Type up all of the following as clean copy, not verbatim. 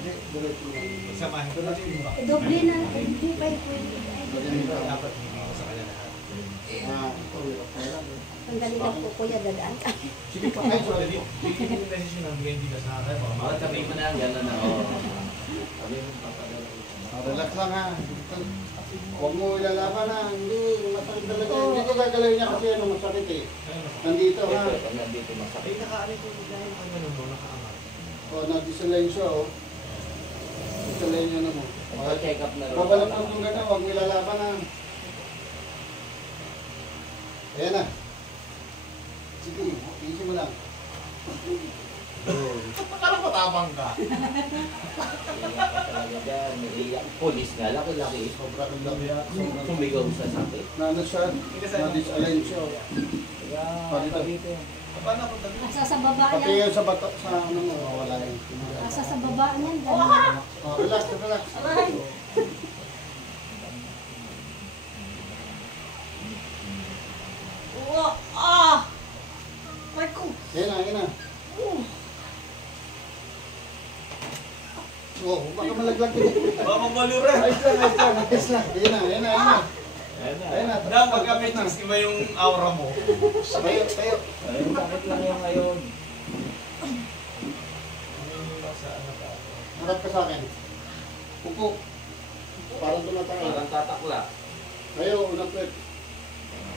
Diretso lang. Samahin ko natin yung baka. Doble na, hindi pa pwede. Dapat hindi sa kanya lahat. Sandali lang po kuya, dadaan ka. Sige pa kayo, so dali. Bigyan mo yung desisyon ng hindi ka sa akin. Mga sabihin mo na, gano'n na. Relax lang ha. Huwag mo ilalaban ha. Hindi, masakit talaga. Hindi ko gagalawin niya kasi ano masakit eh. Nandito ha. Nandito masakit. Ay, nakaano ko dahil ang ganun mo, nakaangat. O, nag-disalign siya o. Disalign niya na mo. Check up na rin. Babalak mo kung gano'n, huwag mo ilalaban ha. Ayan na. Sige, easy mo lang. Parang matabang ka. Police nga, laki-laki. Sobra kang laki. Sumigaw sa sakit. Ano siya? Na-disalign siya o. Kaya, dito. Paano ako dali? Asa sa baba Pati niyan. yung sa bato, sa ano mo, wala yun. Asa sa baba niyan. Dalawa. Oh, relax, relax. Yan na, yan na. Oh, baka malaglag din. Baka mabalura. Ayos lang, ayos lang, ayos lang. Yan na, yan na, yan na. Ayan na. Na, pagka may chicks, iba yung aura mo. Tayo, tayo. Ayun, sakit lang yung ngayon. Harap ka sa akin. Upo. Parang tumatayo. Parang tatakla. Tayo, unang pwet.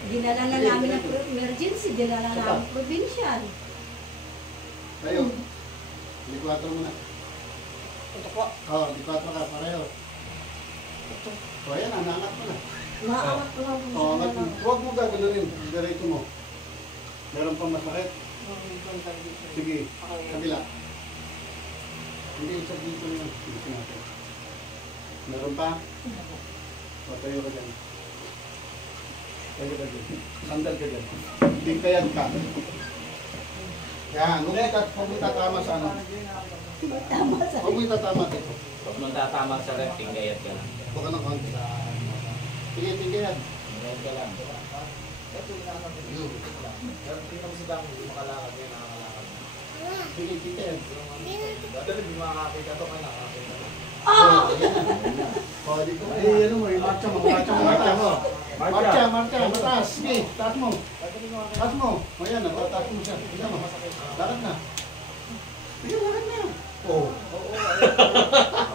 Dinala na namin ng emergency. Dinala na namin provincial. Tayo. Likwatro mo na. Oo, likwatro ka, pareho. O, ayan na, naangat mo na. Maangat ko lang. Oo, huwag mo gaganunin. Diretso mo. Meron pa masakit. Sige, kabila. Hindi, isa dito na yun. Dito natin. Meron pa? Patayo ka dyan. Tayo ka dyan. Sandal ka dyan. Bigkayan ka. Yan, huwag mo tatama sa ano. Huwag mo tatama dito. Huwag mong tatama sa rep, tingayat ka lang. Huwag ka ng konti. Sige, tingkayan. Tingayat ka lang. Tingnan mo si Dami, hindi makalakad yan, nakakalakad. Sige, tingkayan. Dali, hindi makakakita to ka, nakakakita to. Oh, dito. Eh, ano mo, marcha mo, marcha mo, marcha mo. Marcha, marcha, mataas. Sige, taas mo. Taas mo. O yan, taas mo siya. Tignan mo. Lakad na. Sige, lakad na. Oh.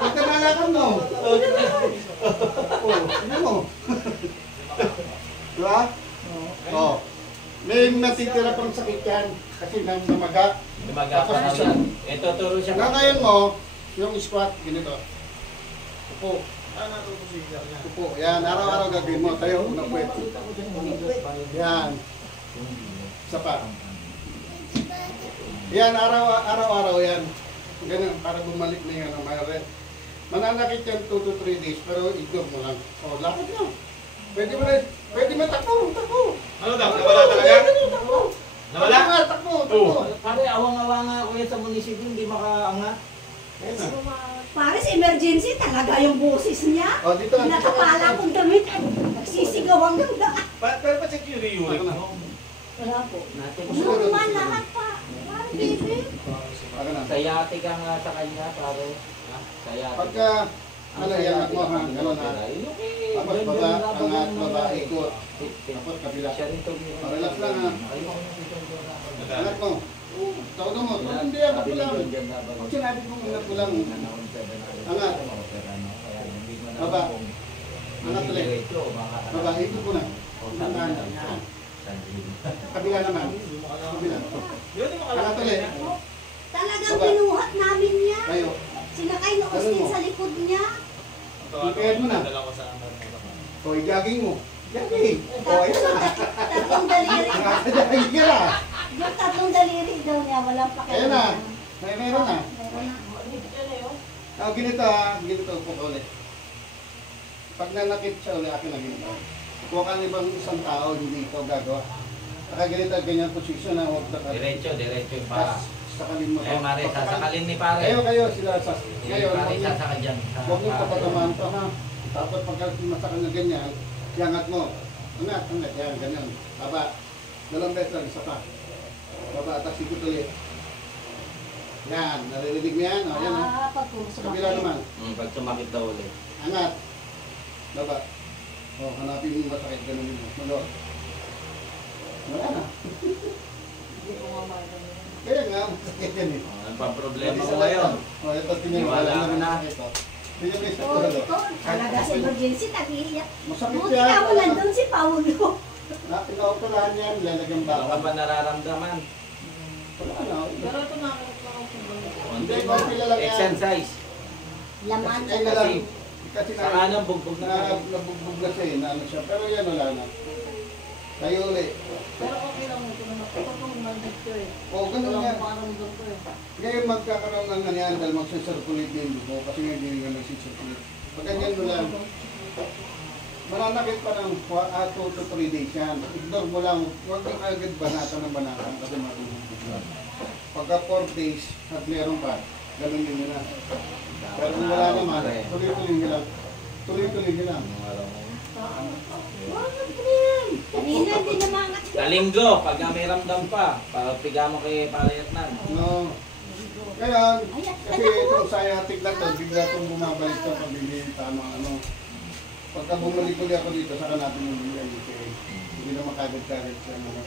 Huwag ka nalakad mo. Oh, tignan mo. Diba? Oh. May natitira pang sakit yan. Kasi namaga. Lumaga pa na yan. Ito, turo siya. Ngayon mo, yung squat, ganito. Upo. Natutusigaw niya. Upo. Yan, araw-araw gagawin mo. Tayo, unang puwet. Yan. Isa pa. Yan, araw-araw yan. Ganun, para bumalik na yan. Mananakit yan 2 to 3 days, pero ignore mo lang. O, lakad na. Pwede mo takbo, takbo. Ano daw? Nawala talaga? Takbo. Nawala? Takbo, takbo. Pare, awang-awa nga ako yan sa munisipyo, hindi makaangat. Ayan na. Pares emergency talaga yung boses niya. O, dito. Nakapala kong damit. Nagsisigaw hanggang daan. Pero pa-check yung reunion mo. Wala po. Natin. Normal lahat pa. Parang baby. Aga na. Sayate ka nga sa kanya, pare. Sayate. Pagka, ano yan, mo ha, gano'n ha. Tapos baba, angat, baba, ikot. Tapos kabila. Siya rin tumira. Relax lang ha. Angat mo. Tawag mo. Hindi, angat mo lang. Pag sinabi kong angat mo lang. Angat. Baba. Angat ulit. Baba, ikot mo na. Angat. Kabila naman. Kabila. Angat ulit. Talagang binuhat namin niya. Tayo. Sinakay na Austin sa likod niya. Ipihad mo na. O, i-jogging mo. Jogging. O, ayan na. Tatlong daliri. Nakakadagig ka na. Yung tatlong daliri daw niya, walang Ayan pakialam. na. Meron na. Meron na. Ganito ha. Ganito po ulit. Pag nanakit siya ulit, akin na ganito. Kung ka ibang isang tao, hindi ikaw gagawa. Saka ganito, ganyan posisyon na huwag na Diretso yung para. sakalin mo. Eh, Mare, sasakalin ni pare. Kayo, sila sa... Ngayon, Pare, sasaka dyan. huwag mo kapatamaan to ha. Tapos pagka masakal na ganyan, iangat mo. Angat, yan, ganyan. Baba. 2 beses lang, isa pa. Baba, tapos ikot ulit. Yan, naririnig mo yan? O, yan o. Pag puro Sa kabila naman. Pag sumakit daw ulit. Angat. Baba. O, hanapin mo yung masakit. Ganun mo. Malo. Wala na. Hindi ko nga makita. Kaya nga, masakit yan eh. Ang problema Pati mo sa ngayon. lahat. O, ito tingnan mo. Wala Wala ka na. Ito. Tingnan mo yung Oh, sakit. ito. Talaga sa emergency, nag-iiyak. Masakit Buti yan. ka mo nandun si Paulo. Pinautulahan yan. Lalagyan Ano ka baka. ba nararamdaman? Wala na. Pero ito nakakita ko sa Hindi, konti lang yan. Exercise. Laman Kasi sa lang. Kasi Sa kanang bugbog na. nabugbog na siya eh. Na ano siya. Pero yan wala na. Tayo ulit. Pero okay lang ito naman. Ito itong mandit ko eh. O, ganun yan. Paramdam ko eh. Ngayon magkakaroon ng ganyan dahil magsisirculate yung dugo kasi nga hindi nga nagsisirculate. Pag ganyan mo lang, mananakit pa ng 2 to 3 days yan. Ignore mo lang, huwag kang agad banatan ng banatan kasi matulog lang. Pagka 4 days at meron pa, ganun yun na. Pero kung wala naman, tuloy-tuloy nyo lang. Tuloy-tuloy nyo lang. Kanina hindi na mangat. Kalinggo, pag may ramdam pa, papiga mo kay Palayatnan. No. Ngayon, kasi itong sciatic na to, bigla itong bumabalik sa pabili, tamang ano. Pagka bumalik ulit ako dito, saka natin yung bigay. Hindi na makagad-kagad sa mga.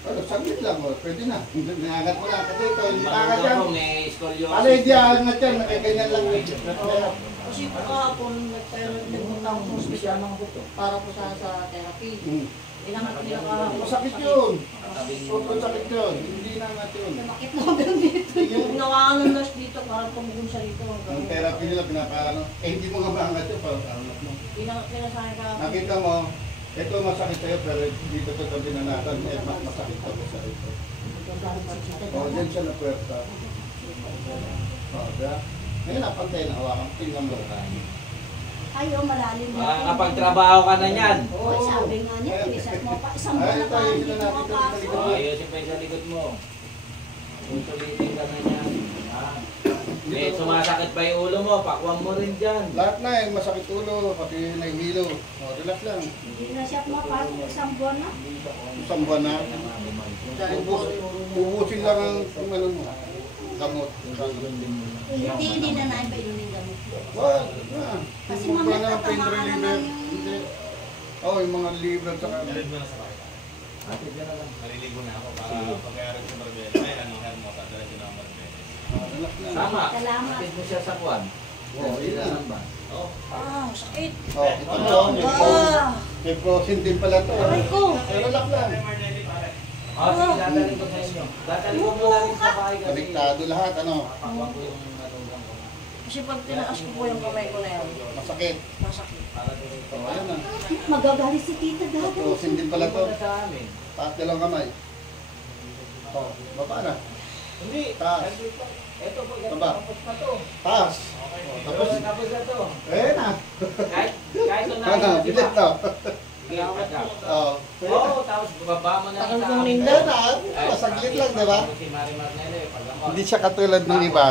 Pero saglit lang, pwede na. Nangangat mo na. Kasi ito, hindi nangangat yan. Maganda ko, may scoliosis. Ano hindi angat yan, nakaganyan lang. Kasi po kahapon, nagpunta ako sa ospital para po sa therapy. Inangat nila kahapon. Masakit yun. Katabing Sobrang sakit yun. Hindi nangat yun. Bakit mo hanggang dito? Ginawa ng nurse dito para tumugon siya dito. Ang therapy nila, pinapakano. Hindi mo nga maangat yun, parang angat mo. Inangat nila sa akin kahapon. Nakita mo, ito masakit sa'yo, pero dito ito binanatan. Mas masakit ito sa ito. O, dyan siya na puwerta. O, diba? Ngayon, napantay na hawakan. Tingnan mo. Ayaw, malalim na. Makakapagtrabaho ka na niyan. Oo, sabi nga niya, isang mo pa, isang buwan na pa, hindi ko mapasok. Ayusin pa yung sa likod mo. Usulitin ka na niyan. Eh, sumasakit pa yung ulo mo, pakwang mo rin dyan. Lahat na eh, masakit ulo, pati nahihilo. O, relax lang. Hindi na siya pumapasok, isang buwan na. Isang buwan na. Ubusin lang ang ano mo. Gamot. Hindi na namin pa inumin gamot. Wag na. Kasi Yung mamaya mga pain tatamaan reliever. naman yung- Hindi. Oo, yung mga liver at saka. Narinig mo na sa pakita. Ate, dyan na lang. Naliligo na ako para pagkayari sa Marbella. Ay, ano, Hermosa, dala siya ng Marbella. Relax lang. Sama. Salamat. Atid mo siya sa kwan. Oo, yun na. ba? Oo. Sakit. Oh, ito mo. May frozen din pala to. Aray ko. Pero relax lang. Marnelli, pare. Sige, dadaling ko sa inyo. Dadaling ko muna rin sa bahay kasi. Baliktado lahat, ano. Pakwang ko yung manugang ko. Kasi pag tinaas ko po yung kamay ko na yan, Masakit. masakit. Para dito. Oh, ayan na. Magagalit si tita dahil. Frozen din pala to. Muna sa amin. Taas dalawang kamay. Oh, baba na. Hindi. Taas. Ito po, Baba. tapos na to. Taas. Tapos na to. Eh na. Kahit ito na. Ano, bilit to. Sige, pagka. Oh. Oo, tapos baba mo na Tagal sa kong amin. linda. Eh na. Masaglit lang, di ba? Si Mari Marnele, pag Hindi siya katulad ng iba.